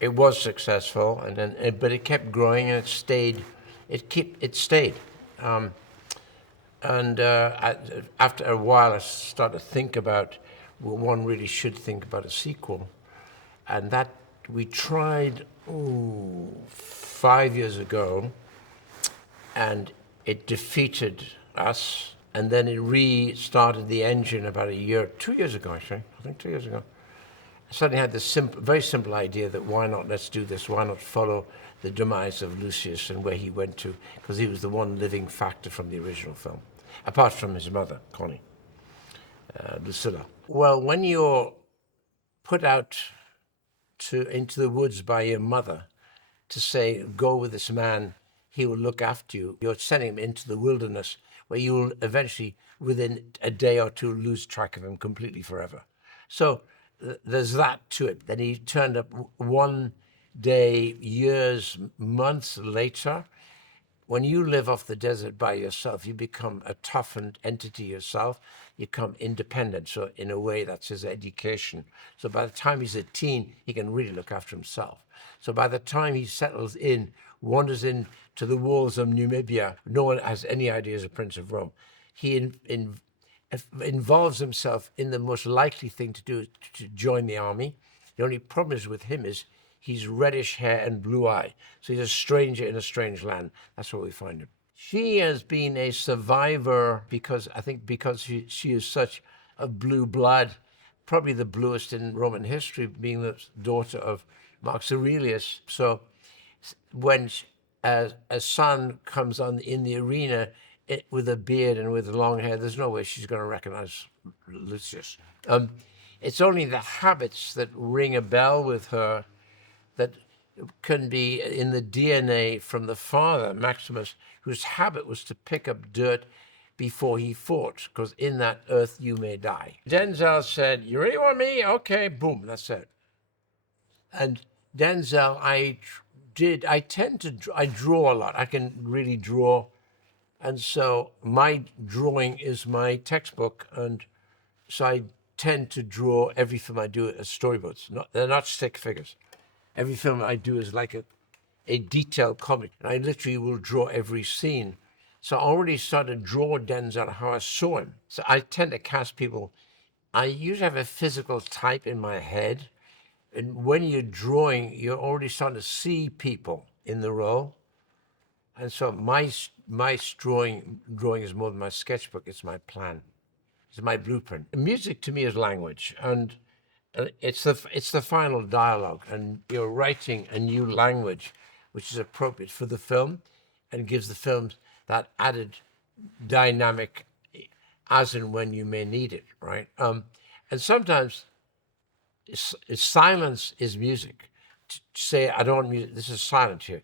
It was successful, and then but it kept growing and it stayed. It stayed. Um, and after a while, I started to think about, well, one really should think about a sequel, and that we tried 5 years ago, and it defeated us, and then it restarted the engine about 2 years ago, actually. I think 2 years ago. I suddenly had this very simple idea that why not, let's do this, why not follow the demise of Lucius and where he went to, because he was the one living factor from the original film, apart from his mother, Connie, Lucilla. Well, when you're put out into the woods by your mother to say, go with this man, he will look after you, you're sending him into the wilderness where you will eventually, within a day or two, lose track of him completely forever. So there's that to it. Then he turned up one day, years, months later. When you live off the desert by yourself, you become a toughened entity yourself. You become independent. So in a way, that's his education. So by the time he's a teen, he can really look after himself. So by the time he settles in, wanders into the walls of Namibia, no one has any idea as a Prince of Rome. He involves himself in the most likely thing to do, to join the army. The only problem is with him is he's reddish hair and blue eye. So he's a stranger in a strange land. That's where we find him. She has been a survivor because she is such a blue blood, probably the bluest in Roman history, being the daughter of Marcus Aurelius. So when a son comes on in the arena with a beard and with long hair, there's no way she's going to recognize Lucius. It's only the habits that ring a bell with her that can be in the DNA from the father, Maximus, whose habit was to pick up dirt before he fought, because in that earth you may die. Denzel said, you really want me? Okay, boom, that's it. And Denzel, I draw a lot. I can really draw. And so my drawing is my textbook. And so I tend to draw every film I do as storyboards. They're not stick figures. Every film I do is like a detailed comic. And I literally will draw every scene. So I already started to draw Denzel how I saw him. So I tend to cast people. I usually have a physical type in my head. And when you're drawing, you're already starting to see people in the role. And so my drawing is more than my sketchbook. It's my plan. It's my blueprint. Music to me is language, and it's the final dialogue. And you're writing a new language, which is appropriate for the film, and gives the film that added dynamic, as and when you may need it, right? And sometimes silence is music. To say, I don't want music, this is silent here.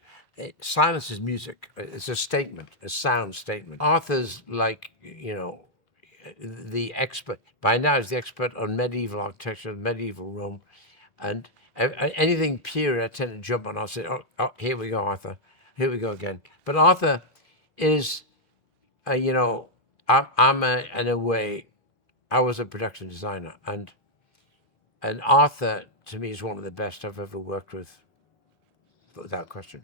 Silence is music. It's a statement, a sound statement. Arthur's like, the expert, by now is the expert on medieval architecture, medieval Rome, and anything period I tend to jump on. I'll say, oh, here we go, Arthur. Here we go again. But Arthur is, in a way, I was a production designer, and Arthur, to me, is one of the best I've ever worked with, without question.